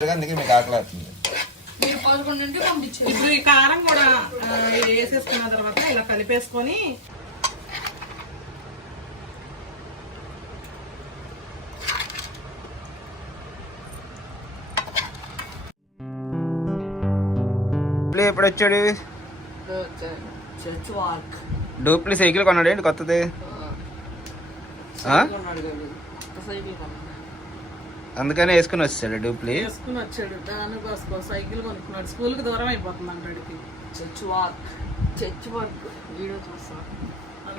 అందుకే మీకు ఆకలి అవుతుంది. ఇప్పుడు ఈ కారం కూడా ఇది వేసేసుకున్న తర్వాత ఇలా కలిపేసుకొని డూప్లీ ఎప్పుడు వచ్చాడు డూప్లీ సైకిల్ కొన్నాడు ఏంటి కొత్తది సైకిల్ అందుకనే వేసుకుని వచ్చాడు డూప్లీ. వేసుకుని వచ్చాడు. దాని బస్కో సైకిల్ కొనుక్కున్నాడు. స్కూల్కి దూరం అయిపోతుంది అంటాడికి church work church work video చూస్తాను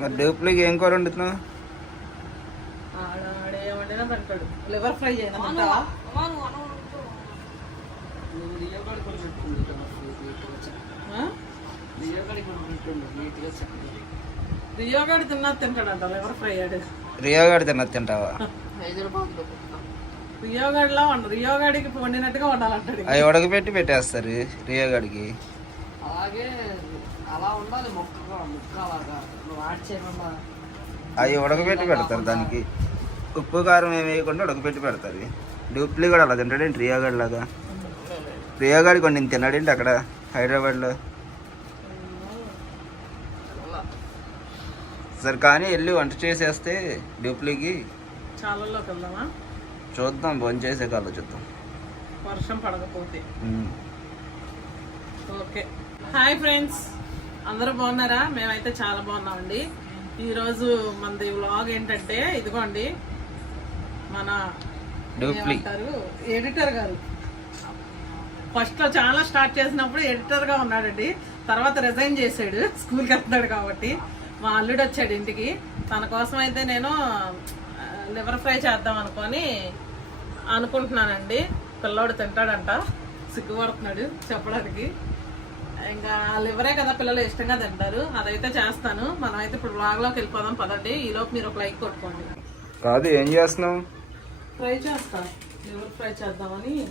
మరి డూప్లీకి ఏం కూర వండుతున్నావు? ఏమండినా తింటాడు. లివర్ ఫ్రై చేయను తింటావా? నువ్వు రియో కాడి కొన్నట్టుంది కదా నీట్గా చెప్పు ఆ? రియో కాడి కొన్నట్టుంది నీట్గా చెప్పు రియో గడి తిన్నా తింటాడంట లివర్ ఫ్రై ఆడు. రియా గారి తిన్నది తింటావా? హైదరాబాద్లో. రియో గడిలా వండు రియో గడికి వండినట్టుగా వండాలంటాడు. అవి ఉడకపెట్టి పెట్టేస్తారు రియా గాడికి అలాగే అలా ఉండాలి మొక్కగా ముక్క అలాగా నువ్వు యాడ్ చేయమన్నా అవి ఉడకపెట్టి పెడతారు దానికి. ఉప్పు కారం ఏమి వేయకుండా ఉడకపెట్టి పెడతారు. డూప్లీ కూడా అలా తింటాడేంటి రియా గాడి లాగా రియా గాడి కొన్ని తిన్నాడేంటి అక్కడ హైదరాబాద్లో? సరే కానీ వెళ్ళి వంట చేసేస్తే డూప్లీకి వెళ్దామా? చూద్దాం భోజనం చేసే కాళ్ళు చూద్దాం. వర్షం పడకపోతే. ఓకే. Hi friends. అందరూ బాగున్నారా? మేమైతే చాలా బాగున్నామండి. ఈరోజు మనది వ్లాగ్ ఏంటంటే ఇదిగోండి. మన ఎడిటర్ గారు. ఫస్ట్లో చాలా స్టార్ట్ చేసినప్పుడు ఎడిటర్గా ఉన్నాడండి. తర్వాత రిజైన్ చేసాడు స్కూల్కి వెళ్తున్నాడు కాబట్టి. మా అల్లుడు వచ్చాడు ఇంటికి. తన కోసం అయితే నేను లివర్ ఫ్రై చేద్దాం అనుకొని అనుకుంటున్నానండి. పిల్లోడు తింటాడంట. సిగ్గుపడుతున్నాడు చెప్పడానికి. ఇంకా లివరే కదా పిల్లలు ఇష్టంగా తింటారు. అదైతే చేస్తాను. మనం అయితే ఇప్పుడు వ్లాగ్లోకి వెళ్ళిపోదాం. పదండి. ఈలోపు మీరు ఒక లైక్ కొట్టుకోండి. కాదు ఏం చేస్తున్నావు? ఫ్రై చేస్తా. లివర్ ఫ్రై చేద్దామని?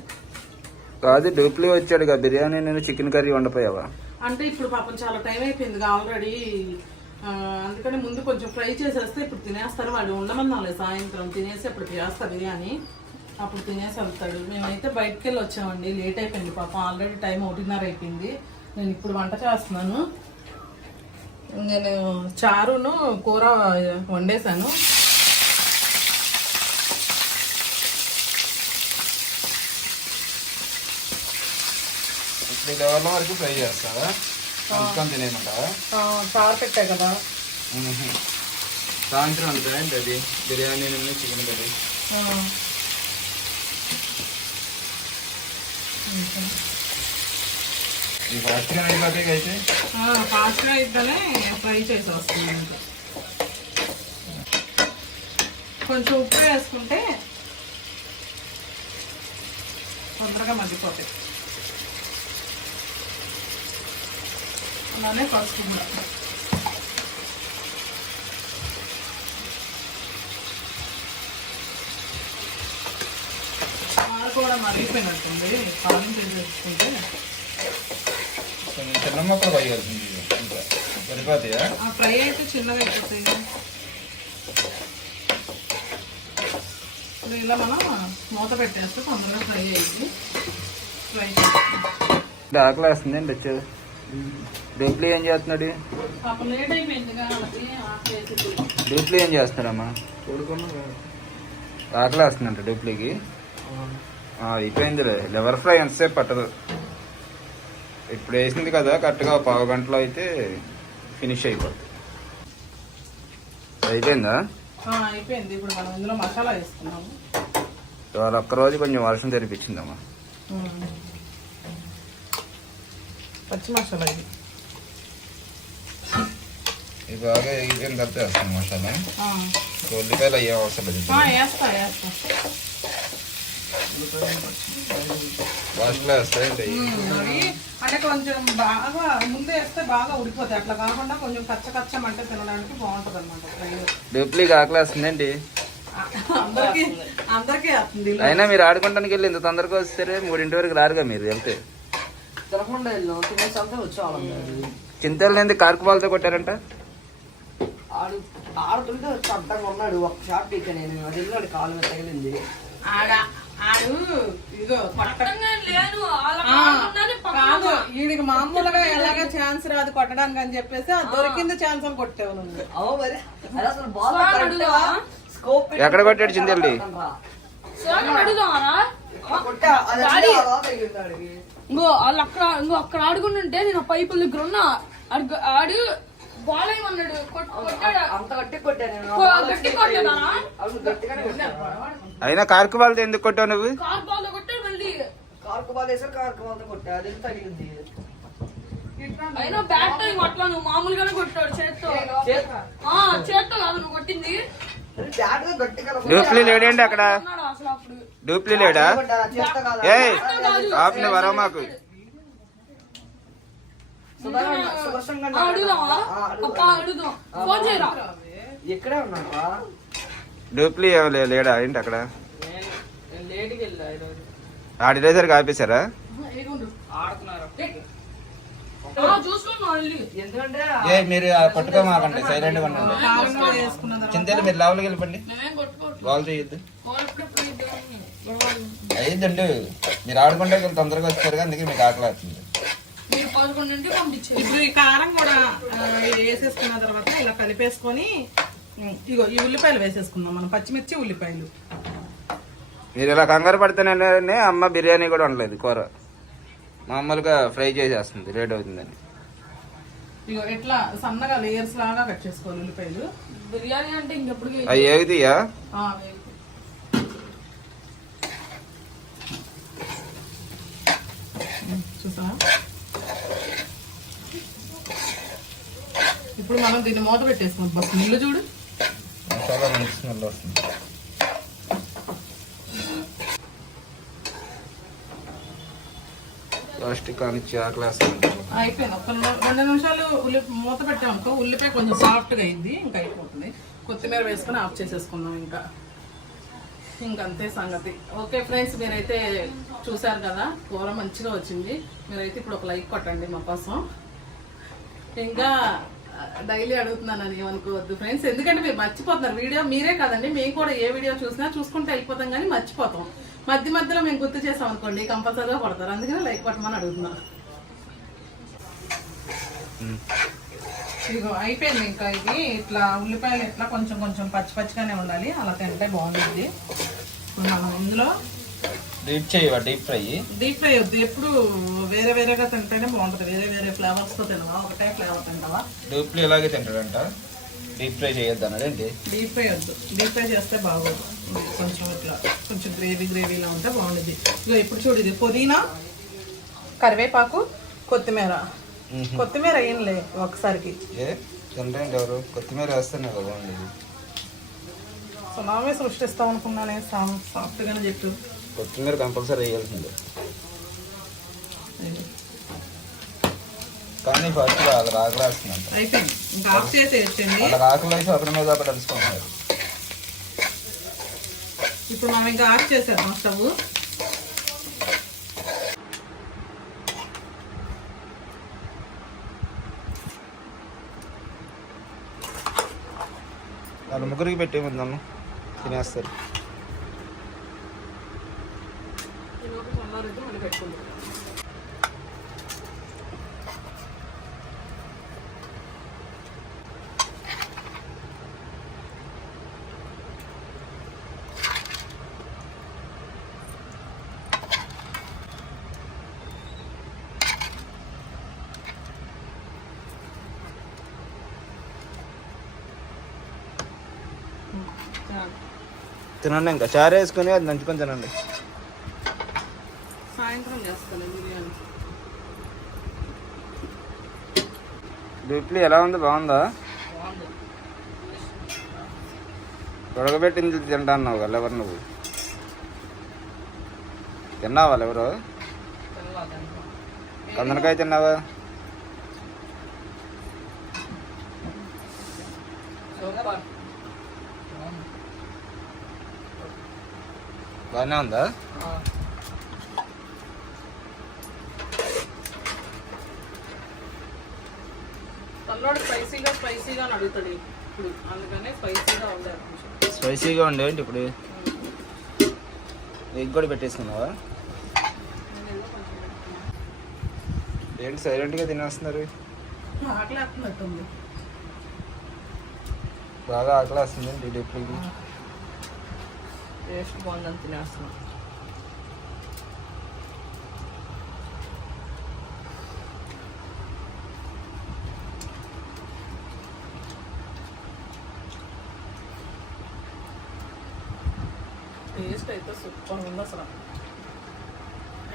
కాదు డూప్లీ వచ్చాడు కదా. బిర్యానీ నేను చికెన్ కర్రీ వండిపోయావా? అంటే ఇప్పుడు పాపం చాలా టైం అయిపోయింది ఆల్రెడీ. అందుకని ముందు కొంచెం ఫ్రై చేసేస్తే ఇప్పుడు తినేస్తారు. వాళ్ళు ఉండమన్నాలే సాయంత్రం. తినేసి అప్పుడు చేస్తా బిర్యానీ. అప్పుడు తినేసి వెళ్తాడు. మేమైతే బయటకు వెళ్ళి వచ్చామండి. లేట్ అయిపోయింది పాపం. ఆల్రెడీ టైం ఒకటిన్నర అయిపోయింది. నేను ఇప్పుడు వంట చేస్తున్నాను. నేను చారును కూర లెవెల్ వరకు ఫ్రై చేస్తావా? తినేయమంటావా? ఆ, చారు పెట్టా కదా. సాయంత్రం అంతా ఏంటి అది? బిర్యానీ చికెన్ కర్రీ ఆ. ఈ ఫాస్ట్గా అయితేనే ఫ్రై చేసి వస్తుంది. కొంచెం ఉప్పు వేసుకుంటే తొందరగా మగ్గిపోతాయి. అలానే పసుపు కూడా కూడా మరిగిపోయినట్టుంది కాలం చిన్న మొక్కలు సరిపోతాయా? ఆ ఫ్రై అయితే చిన్నగా అయిపోతాయి. ఇప్పుడు ఇలా మనం మూత పెట్టేస్తే తొందరగా ఫ్రై అయ్యింది. ఫ్రై ఇప్పుడు ఆకలి వేస్తుందండి వచ్చేది. డూప్లీ ఏం చేస్తున్నాడు? డూప్లీ ఏం చేస్తున్నాడమ్మా? ఆకలి వేస్తుందంట డూప్లీకి అయిపోయిందిలే. లివర్ ఫ్రై ఎంతసేపు పట్టదు. ఇప్పుడు వేసింది కదా కరెక్ట్గా ఒక పావు గంటలో అయితే ఫినిష్ అయిపోద్ది. అయిపోయిందా? అయిపోయింది. ఇప్పుడు మనం ఇందులో మసాలా వేస్తున్నాము ఇవాళ ఒక్కరోజు కొంచెం వర్షం తెరిపించిందమ్మా. పచ్చి మసాలా ఇది. ఇది బాగా అయిపోయిన తర్వాత వేస్తాను మసాలా. ఉల్లిపాయలు అయ్యే అవసరం లేదు. ఆ, వేస్తా వేస్తా. అంటే కొంచెం బాగా ముందే వేస్తే బాగా ఉడిపోతాయి అట్లా కాకుండా కొంచెం కచ్చ కచ్చం అంటే తినడానికి బాగుంటుంది అనమాట ఆకలి వేస్తుందండి అందరికి అందరికీ వస్తుంది. అయినా మీరు ఆడుకోవడానికి వెళ్ళి ఇంత తొందరగా వస్తే మూడింటి వరకు రారుగా మీరు వెళ్తే? తినకుండా వెళ్ళాం తినేసంతా వచ్చేవాళ్ళం కాదు చింతలు ఎందుకు కార్కు బాల్తో కొట్టారంట? ఆడు ఆడుతుంటే వచ్చి అడ్డంగా ఉన్నాడు. ఒక షాట్ ఇక నేను అది వెళ్ళాడు కాలు మీద తగిలింది. ఆడ. ఆడు పక్కన కాదు వీడికి మామూలుగా ఎలాగ ఛాన్స్ రాదు కొట్టడానికి అని చెప్పేసి ఆ దొరికింది ఛాన్స్ అని కొట్టావు నువ్వు. ఎక్కడ కొట్టాడు చింతల్లి. ఇంకో వాళ్ళు అక్కడ ఇంకో అక్కడ ఆడుకుంటుంటే నేను పైపుల దగ్గర ఉన్నా. ఆడు- అంత గట్టి కొట్టాను అయినా కార్కు వాళ్ళతో ఎందుకు కొట్టావు నువ్వు? కార్ బాల్ కొట్టాడు మళ్ళీ. కార్కు బాల్ వేసారు కార్కు కొట్టా అది తగిలింది? అయినా బ్యాట్తో కొట్టలా నువ్వు మామూలుగానే కొట్టాడు చేత్తో. చేత ఆ చేత్తో కాదు నువ్వు కొట్టింది. బ్యాట్గా గట్టిగా డూప్లీ అక్కడ? అన్నాడు అసలు అప్పుడు. డూప్లీ లేడా? కొట్టా, చేత కాదా? ఉన్నావా? డూప్లీ ఏమో లేడా? ఏంటి అక్కడ? ఆడిలేసరికి ఆపేశారా? ఏ మీరు పట్టుకోమాకండి సైలెంట్గా ఉండండి చింతలు మీరు లోపలికి వెళ్ళిపోండి. గోల్ చేయొద్దు. అయ్యిందండి మీరు ఆడుకుంటే వీళ్ళు తొందరగా వచ్చారు అందుకే మీకు ఆకలి అవుతుంది పంపించేది ఇప్పుడు ఈ కారం కూడా వేసేసుకున్న తర్వాత ఇలా కలిపేసుకొని ఇగో ఈ ఉల్లిపాయలు వేసేసుకుందాం మనం పచ్చిమిర్చి ఉల్లిపాయలు. మీరు ఇలా కంగారు పడుతున్నానే అమ్మ బిర్యానీ కూడా ఉండలేదు కూర. మామూలుగా ఫ్రై చేసేస్తుంది లేట్ అవుతుందని. ఇగో ఎట్లా సన్నగా లేయర్స్ లాగా కట్ చేసుకోవాలి ఉల్లిపాయలు. బిర్యానీ అంటే ఇంకెప్పుడు అవి ఏగుతాయా ఆ, ఇప్పుడు మనం దీన్ని మూత పెట్టేసుకుందాం. బస్ నీళ్ళు చూడు. చాలా మంచి స్మెల్ వస్తుంది. ప్లాస్టిక్ అయిపోయింది. ఒక రెండు నిమిషాలు ఉల్లి మూత పెట్టామనుకో ఉల్లిపాయ కొంచెం సాఫ్ట్గా అయింది ఇంకా అయిపోతుంది. కొత్తిమీర వేసుకొని ఆఫ్ చేసేసుకుందాం ఇంకా. ఇంకంతే సంగతి. ఓకే ఫ్రెండ్స్ మీరైతే చూసారు కదా కూర మంచిగా వచ్చింది. మీరైతే ఇప్పుడు ఒక లైక్ కొట్టండి మా కోసం. ఇంకా డైలీ అడుగుతున్నానని ఏమనుకోవద్దు. ఫ్రెండ్స్ ఎందుకంటే మీరు మర్చిపోతున్నారు. వీడియో మీరే కదండి. మేము కూడా ఏ వీడియో చూసినా చూసుకుంటే వెళ్ళిపోతాం కానీ మర్చిపోతాం. మధ్య మధ్యలో మేము గుర్తు చేసాం అనుకోండి కంపల్సరీగా పడతారు అందుకనే లైక్ పట్టమని అడుగుతున్నా ఇదిగో అయిపోయింది ఇంకా ఇది. ఇట్లా ఉల్లిపాయలు ఇట్లా కొంచెం కొంచెం పచ్చి పచ్చిగానే ఉండాలి. అలా తింటే బాగుంటుంది. మనం ఇందులో డీప్ చేయవా? డీప్ ఫ్రై డీప్ ఫ్రై వద్దు. ఎప్పుడు వేరే వేరేగా తింటేనే బాగుంటుంది. వేరే వేరే ఫ్లేవర్స్తో తినవా? ఒకటే ఫ్లేవర్ తింటావా? డూప్లీ ఇలాగే తింటాడంట? డీప్ ఫ్రై చేయొద్దు అన్నదేంటి డీప్ ఫ్రై వద్దు. డీప్ ఫ్రై చేస్తే బాగోదు. కొంచెం ఇట్లా కొంచెం గ్రేవీ గ్రేవీలా ఉంటే బాగుంటుంది ఇగో ఇప్పుడు చూడు ఇది. పుదీనా కరివేపాకు కొత్తిమీర. కొత్తిమీర ఏం లే ఒకసారికి. ఏ? తినరేంటి ఎవరు? కొత్తిమీర వేస్తేనే కదా ఉండేది సో నామే సృష్టిస్తాం అనుకున్నానే సాఫ్ట్గానే చెప్పు. కొత్తిమీర కంపల్సరీ వేయాల్సిందే. కానీ ఫస్ట్ వచ్చండి వాళ్ళకి ఆకలి వేసి ఒకరి మీద ఒకటి అలుసుకుంటున్నారు ఇప్పుడు మనం ఇంకా ఆఫ్ చేసేద్దాం స్టవ్. వాళ్ళ ముగ్గురికి పెట్టే ముందమ్మ తినేస్తారు. తినండి ఇంకా. చారు వేసుకొని అది నంచుకొని తినండి. సాయంత్రం చేస్తాను బిర్యానీ. డూప్లీ ఎలా ఉంది? బాగుందా? ఉడకబెట్టింది తింటా అన్నావు కదా ఎవరు నువ్వు? తిన్నావా ఎవరు? కందనకాయ తిన్నావా? బాగానే ఉందా? స్పైసీగా స్పైసీగా అని అడుగుతాడు ఇప్పుడు. అందుకనే స్పైసీగా ఉండాలి కొంచెం స్పైసీగా ఉండేంటి ఇప్పుడు? ఎగ్ కూడా పెట్టేసుకున్నావా? ఏంటి సైలెంట్గా తినేస్తున్నారు? బాగా ఆకలి వస్తుంది డిప్లీకి టేస్ట్ బాగుందని తినేస్తున్నాం. టేస్ట్ అయితే సూపర్ ఉంది అసలు.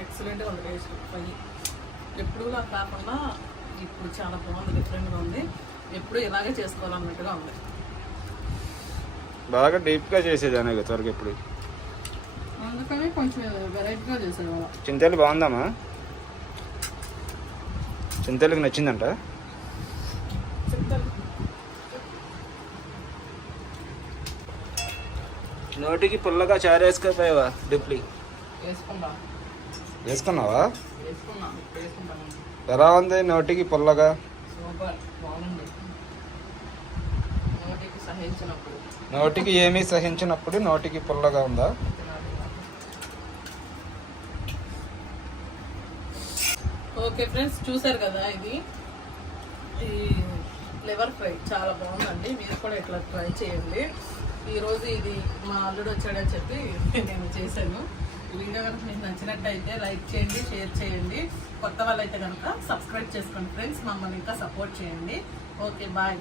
ఎక్సలెంట్గా ఉంది టేస్ట్ ఫ్రై ఎప్పుడు నాకు కాకుండా ఇప్పుడు చాలా బాగుంది డిఫరెంట్గా ఉంది. ఎప్పుడు ఇలాగే చేసుకోవాలన్నట్టుగా ఉంది. బాగా డీప్గా చేసేదాన్ని కదా త్వరగా ఇప్పుడు అందుకని కొంచెం వెరైటీగా చేసాడు వాళ్ళ చింతలు బాగుందమ్మా. చింతలకు నచ్చిందంట. నోటికి పుల్లగా చారేసుకోపోయావా డిప్లీ వేసుకున్నావా? ఎలా ఉంది నోటికి పుల్లగా? నోటికి సహించినప్పుడు. నోటికి ఏమీ సహించినప్పుడు నోటికి పుల్లగా ఉందా? ఓకే ఫ్రెండ్స్ చూసారు కదా ఇది? ఈ లివర్ ఫ్రై చాలా బాగుందండి. మీరు కూడా ఇట్లా ట్రై చేయండి. ఈరోజు ఇది మా అల్లుడు వచ్చాడని చెప్పి నేను చేశాను. వీడియో కనుక మీకు నచ్చినట్టయితే లైక్ చేయండి షేర్ చేయండి. కొత్త వాళ్ళైతే కనుక సబ్స్క్రైబ్ చేసుకోండి ఫ్రెండ్స్. మమ్మల్ని ఇంకా సపోర్ట్ చేయండి. Okay bye.